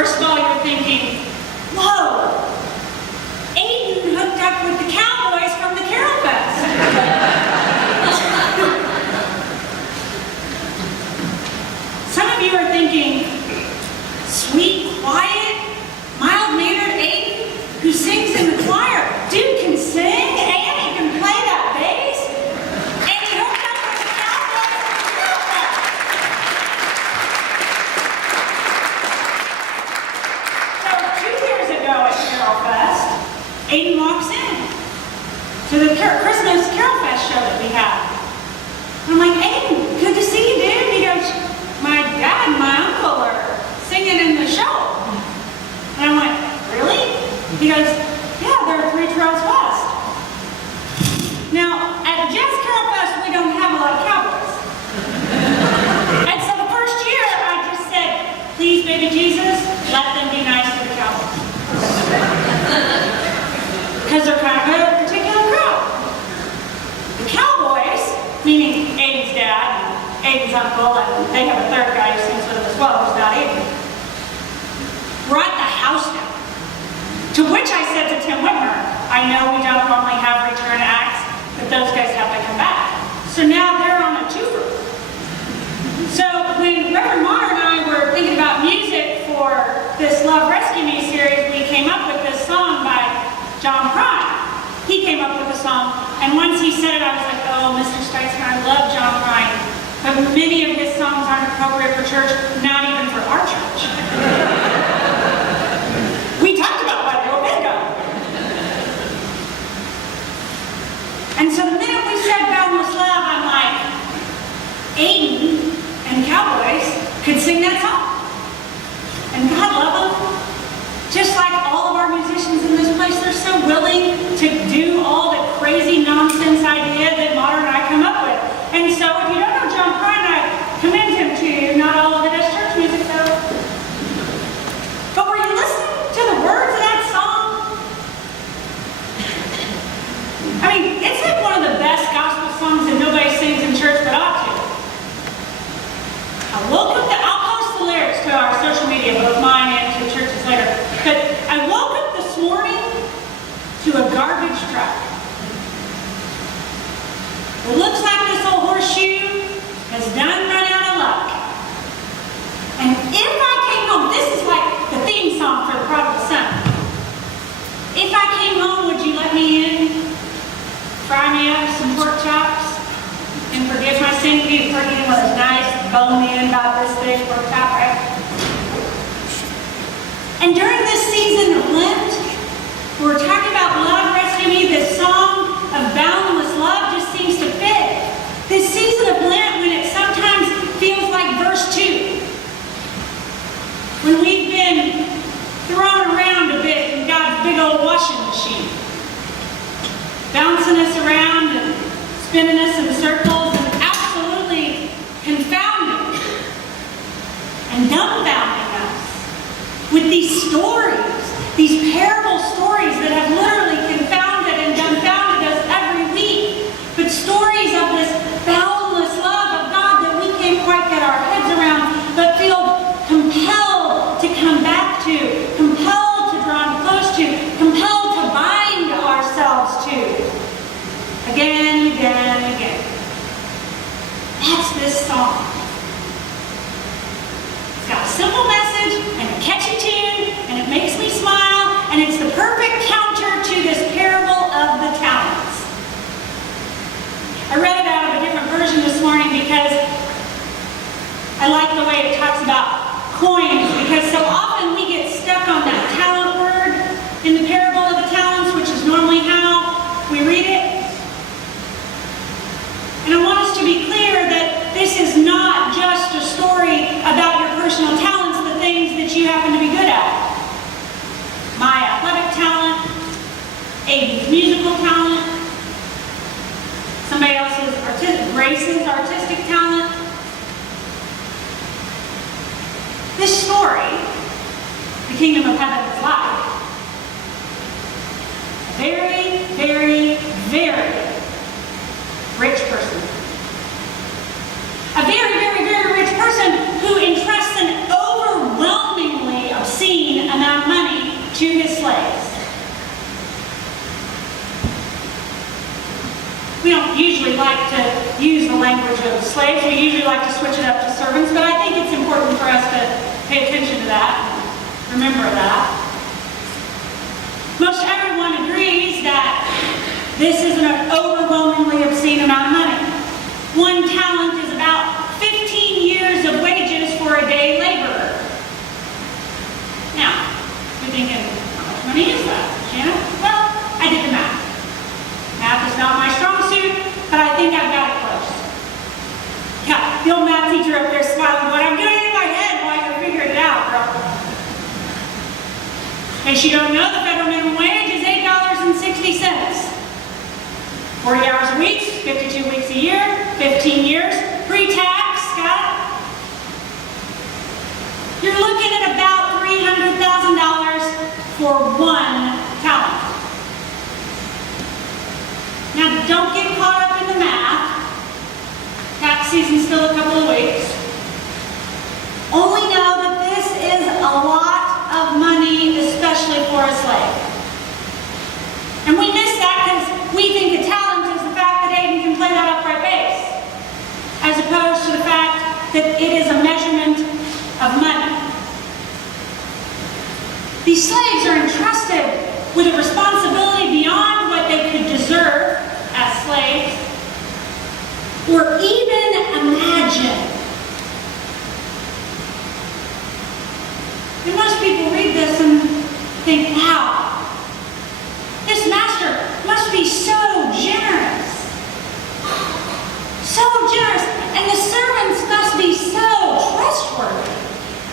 First of all, you're thinking, whoa, Aiden hooked up with the cowboys from the Carol Fest. Some of you are thinking, sweet, quiet, mild-mannered Aiden who sings in the choir. Dude can sing and he can play that bass. And he hooked up with the cowboys from the Carol Fest. So 2 years ago at Carol Fest, Aiden walks in to the Christmas Carol Fest show that we had. And I'm like, Aiden, good to see you, dude. He goes, my dad and my uncle are singing in the show. And I went, really? He goes, yeah, they're 3 Trails West. Now, at Jazz Carol Fest, we don't have a lot of cowboys. And so the first year, I just said, please, baby Jesus, let them be nice to the cowboys. Because they're kind of a particular crowd. The cowboys, meaning Aiden's dad, Aiden's uncle, and they have a third guy who sings with him as well, who's not Aiden, brought the house down. To which I said to Tim Whitmer, I know we don't normally have return acts, but those guys have to come back. So now they're on a twofer. So when Reverend Monner and I were thinking about music for this Love Rescue Me series, we came up with this song by John Prine. He came up with the song, and once he said it, I was like, oh, Mr. Steitz, I love John Prine, but many of his songs aren't appropriate for church, not even for our church. We talked about what they obeyed God. And so the minute we said Boundless Love, I'm like, Aiden and Cowboys could sing that song. And God love them. Just like all of our musicians in this place, they're so willing to do all the crazy nonsense idea that Modern and I come up with. And so if you don't know John Prine, I commend him to you. Not all of it is church music though. But were you listening to the words of that song? I mean, it's like one of the best gospel songs that nobody sings in church but ought to. I'll post the lyrics to our social media, both mine and to churches later. But I woke up this morning to a garbage truck. It looks like this old horseshoe has done run out of luck. And if I came home, this is like the theme song for the prodigal son. If I came home, would you let me in? Fry me up some pork chops and forgive my sin. Beef turkey was nice, bone in about this big pork chop, right? And during this season of Lent, we're talking about Love Rescue Me. This song of boundless love just seems to fit. This season of Lent, when it sometimes feels like verse 2. When we've been thrown around a bit in God's big old washing machine. Bouncing us around and spinning us in circles and absolutely confounding and dumbfounding us with these stories, these parable stories that have literally confounded and dumbfounded us every week, but stories of this boundless love of God that we can't quite get our heads around, but feel compelled to come back to, compelled to draw close to, compelled to bind ourselves to, again, again, again. That's this song. It's got a simple message and a catchy tune, and it makes me smile, and it's the perfect counter to this parable of the talents. I read it out of a different version this morning because I like the way it talks about coins, because so often we get stuck on that talent word in the parable of the talents, which is normally how we read it. And I want us to be clear that this is not just a story about your personal talents, the things that you happen to be good at. My athletic talent, Aiden's musical talent, somebody else's Grace's artistic talent. This story, the kingdom of heaven is like a very, very, very rich person. A very, very, very rich person who entrusts an overwhelmingly obscene to his slaves. We don't usually like to use the language of slaves. We usually like to switch it up to servants, but I think it's important for us to pay attention to that and remember that. Most everyone agrees that this is an overwhelmingly obscene amount of money. 1 talent is about 15 years of wages for a day laborer. Now, you're thinking, how much money is that, Shanna? Well, I did the math. Math is not my strong suit, but I think I've got it close. Yeah, the old math teacher up there smiling, going, I'm doing it in my head while you're figuring it out, girl. In case you don't know, the federal minimum wage is $8.60. 40 hours a week, 52 weeks a year, 15 years, pre-tax, Scott. You're looking at about $300,000 for 1 talent. Now, don't get caught up in the math. Tax season's still a couple of weeks. Only know that this is a lot of money, especially for a slave. And we miss that because we think a talent is the fact that Aiden can play that upright bass, as opposed to the fact that it is a measurement of money. These slaves are entrusted with a responsibility beyond what they could deserve as slaves, or even imagine. And most people read this and think, wow, this master must be so generous. So generous. And the servants must be so trustworthy.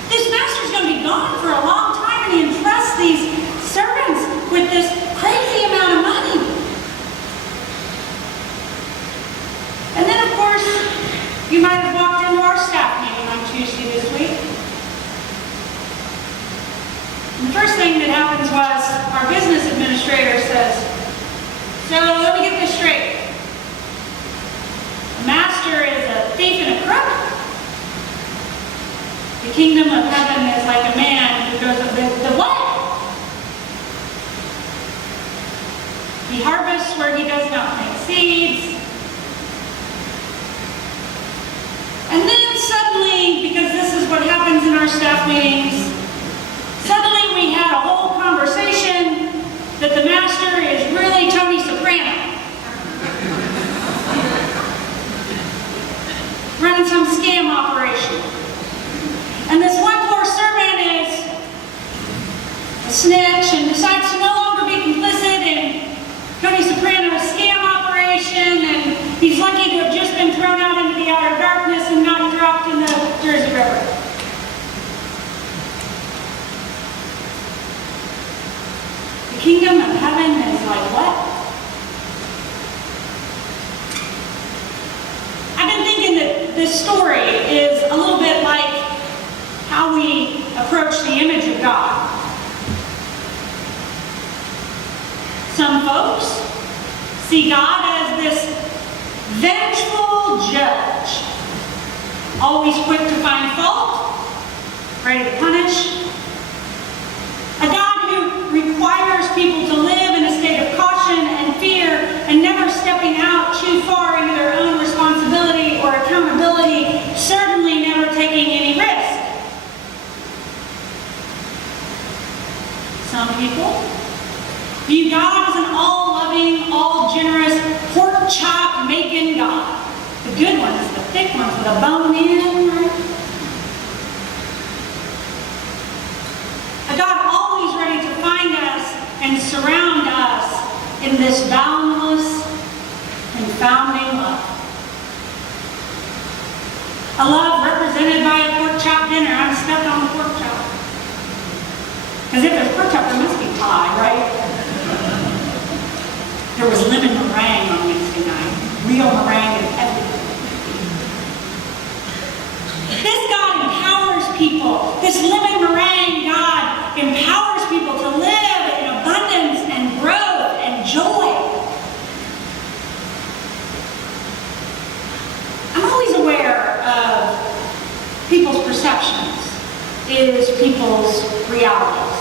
This master's going to be gone for a long time, and he entrusts these servants with this crazy amount of money. And then, of course, you might have walked into our staff meeting on Tuesday this week. And the first thing that happens was our business administrator says, so let me get this straight. A master is a thief and a crook. The kingdom of heaven is like a man who goes, the what? He harvests where he does not plant seeds. And then suddenly, because this is what happens in our staff meetings, suddenly we had a whole conversation that the master is really Tony Soprano. Running some scam operation. And this one poor servant is a snitch and decides to no longer be complicit in Tony Soprano's scam operation, and he's lucky to have just been thrown out into the outer darkness and not dropped in the Jersey River. The kingdom of heaven is like what? I've been thinking that this story is a little bit like how we approach the image of God. Some folks see God as this vengeful judge, always quick to find fault, ready to punish. A God who requires people to live in a state of caution and fear and never stepping out too far into their own responsibility or accountability, certainly never taking any risk. Some people view God as an all-loving, all-generous, pork-chop-making God. The good ones, the thick ones with a bone in. A God always ready to find us and surround us in this boundless, confounding love. A love represented by a pork-chop dinner. I'm stuck on the pork chop. Because if there's pork chop, there must be pie, right? There was lemon meringue on Wednesday night. Real meringue and everything. This God empowers people. This lemon meringue God empowers people to live in abundance and growth and joy. I'm always aware of people's perceptions is people's realities.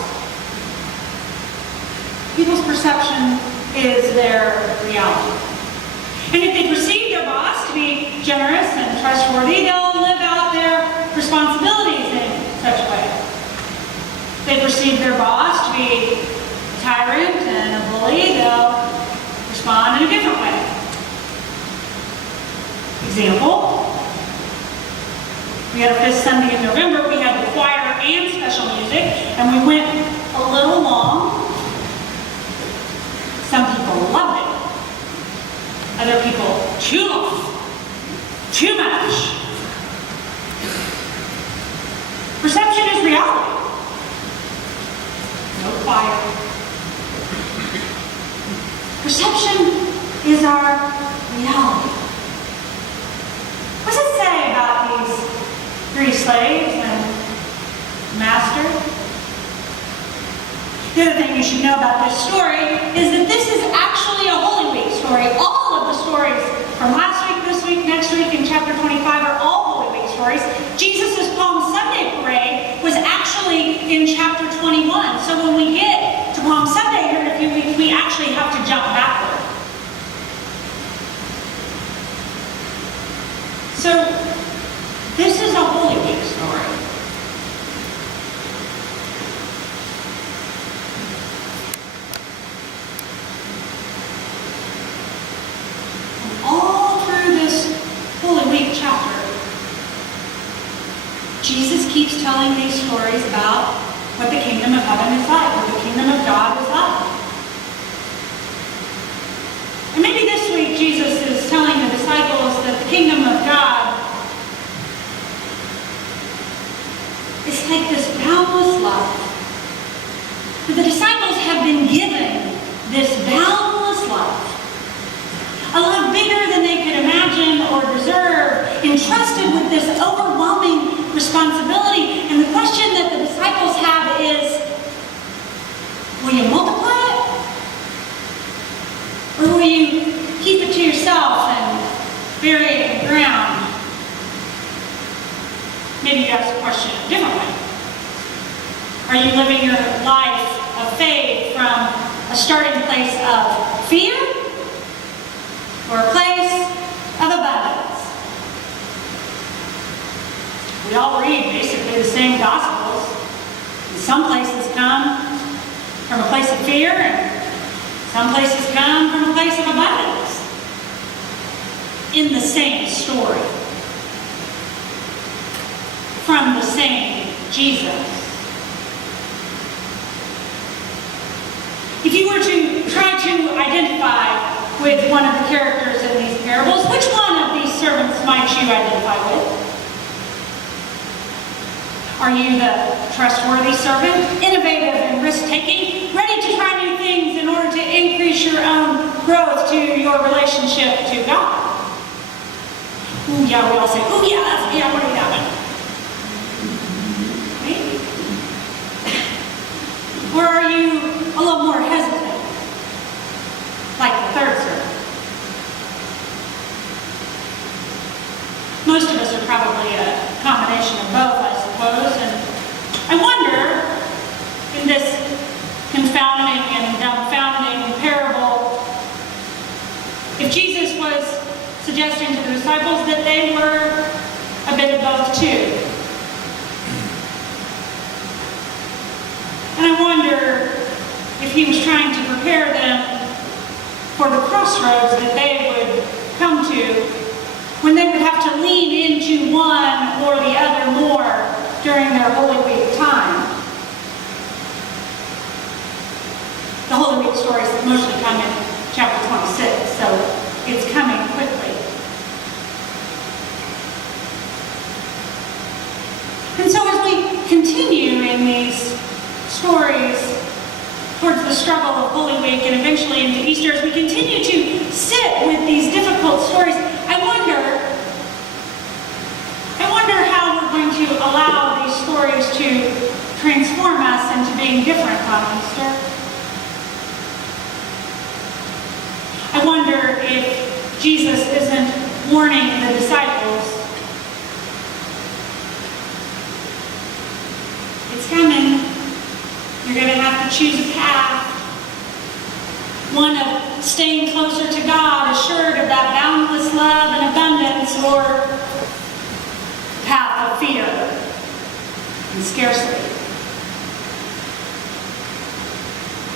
perception is their reality. And if they perceive their boss to be generous and trustworthy, they'll live out their responsibilities in such a way. If they perceive their boss to be a tyrant and a bully, they'll respond in a different way. Example, we had our 5th Sunday in November. We had the choir and special music, and we went a little long. Some people loved it. Other people, too long, too much. Perception is reality. No choir. Perception is our reality. What's it say about these 3 slaves and master? The other thing you should know about this story is that this is actually a Holy Week story. All of the stories from last week, this week, next week, and chapter 25 are all Holy Week stories. Jesus' Palm Sunday parade was actually in chapter 21. So when we get to Palm Sunday here in a few weeks, we actually have to jump backward. So this is a Holy Week story. Jesus keeps telling these stories about what the kingdom of heaven is like, what the kingdom of God is like. And maybe this week Jesus is telling the disciples that the kingdom of God is like this boundless love. That the disciples have been given this boundless love. A love bigger than they could imagine or deserve, entrusted with this overwhelming responsibility. And the question that the disciples have is, will you multiply it? Or will you keep it to yourself and bury it in the ground? Maybe you ask the question a different way. Are you living your life of faith from a starting place of fear or a place of abundance? We all read basically the same Gospels. And some places come from a place of fear, and some places come from a place of abundance. In the same story. From the same Jesus. If you were to try to identify with one of the characters in these parables, which one of these servants might you identify with? Are you the trustworthy servant, innovative and risk-taking, ready to try new things in order to increase your own growth to your relationship to God? Ooh, yeah, we all say, ooh, yeah, that's me, I want to be that one. Maybe. Or are you a little more hesitant, like the third servant? Most of us are probably a combination of both, I suppose. And I wonder, in this confounding and dumbfounding parable, if Jesus was suggesting to the disciples that they were a bit of both too. And I wonder if he was trying to prepare them for the crossroads that they would come to when they would have to lean into one or the other more during their Holy Week time. The Holy Week stories mostly come in chapter 26, so it's coming quickly. And so as we continue in these stories towards the struggle of Holy Week and eventually into Easter, as we continue to sit with these difficult stories, I wonder how we're going to allow these stories to transform us into being different on Easter. I wonder if Jesus isn't warning the disciples. It's coming. You're going to have to choose a path. one of staying closer to God, assured of that boundless love and abundance, or path of fear and scarcity.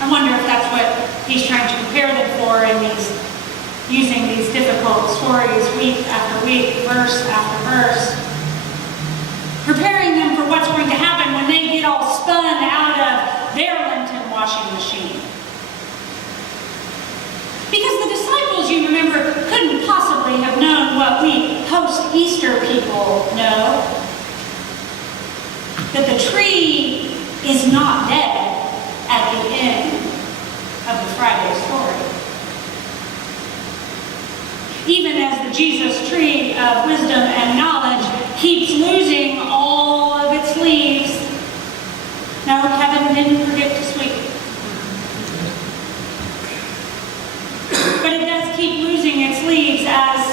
I wonder if that's what he's trying to prepare them for in using these difficult stories week after week, verse after verse. Preparing them for what's going to happen when they get all spun out of their Lenten washing machine. Because the disciples, you remember, couldn't possibly have known what we post-Easter people know. That the tree is not dead at the end of the Friday story. Even as the Jesus tree of wisdom and knowledge keeps losing all of its leaves. No, Kevin didn't forget to sweep. But it does keep losing its leaves as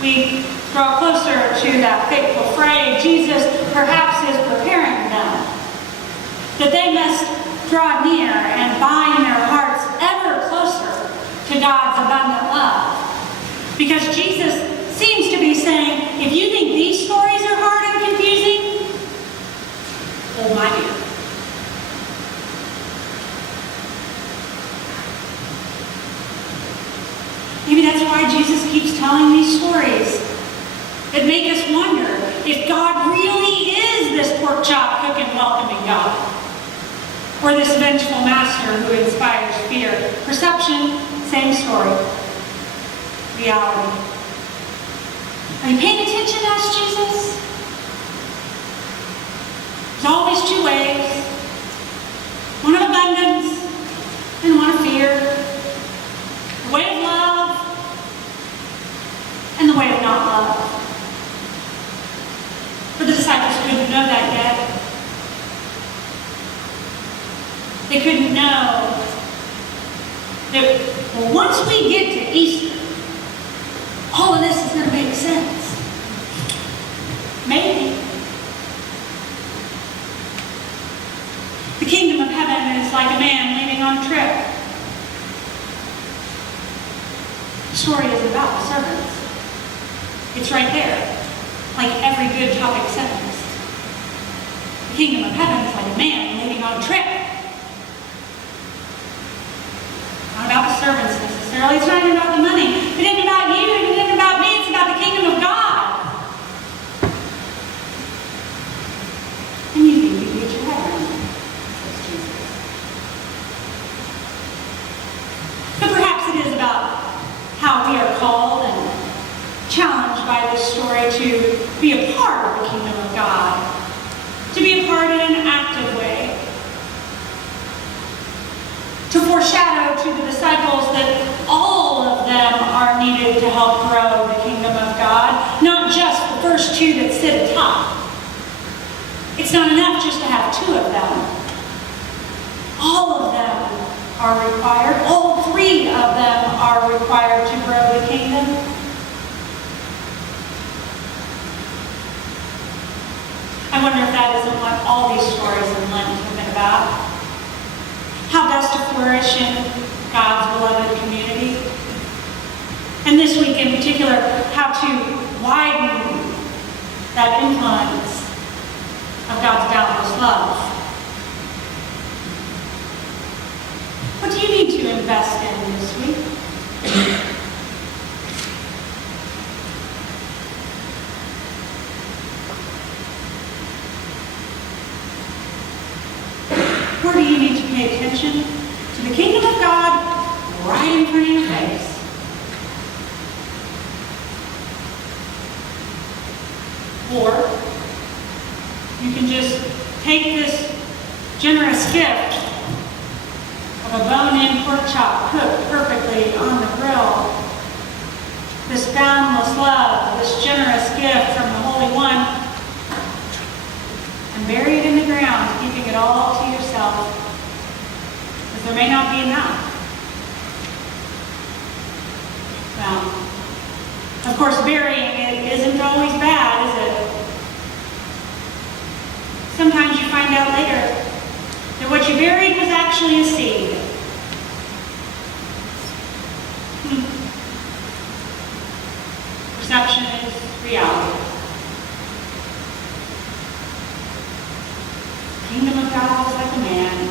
we draw closer to that fateful Friday. Jesus perhaps is preparing them that they must draw near and bind their hearts ever closer to God's abundant love. Because Jesus seems to be saying, if you think these stories are hard and confusing, hold my beer. Maybe that's why Jesus keeps telling these stories that make us wonder if God really is this pork chop cooking, welcoming God. Or this vengeful master who inspires fear. Perception, same story. Reality. Are you paying attention? Asked Jesus. There's always two ways. One of abundance and one of fear. The way of love and the way of not love. But the disciples couldn't know that yet. They couldn't know that, well, once we get to Easter, all of this is going to make sense. Maybe. The kingdom of heaven is like a man leaving on a trip. The story is about the servants. It's right there, like every good topic sentence. The kingdom of heaven is like a man leaving on a trip. Not about the servants necessarily. It's not even about the money. It isn't about you. It isn't about me. It's about the kingdom of God. And you think you get your head around it, says Jesus. But perhaps it is about how we are called and challenged by this story to be a part of the kingdom of God. To be a part in an active way. To foreshadow to the disciples that all of them are needed to help grow the kingdom of God, not just the first two that sit atop. It's not enough just to have two of them. All of them are required. All three of them are required to grow the kingdom. I wonder if that isn't what all these stories in Lent have been about. How best to flourish in God's beloved community. And this week in particular, how to widen that influence of God's boundless love. What do you need to invest in this week? Where do you need to pay attention to the kingdom of God right in front of your face? Or you can just take this generous gift of a bone-in pork chop cooked perfectly on the grill, this boundless love, this generous gift from the Holy One, and bury it in the ground, keeping it all to yourself, because there may not be enough. Well, of course, burying it isn't always bad, is it? Sometimes you find out later that what you buried was actually a seed. Perception is reality. Kingdom of God looks like a man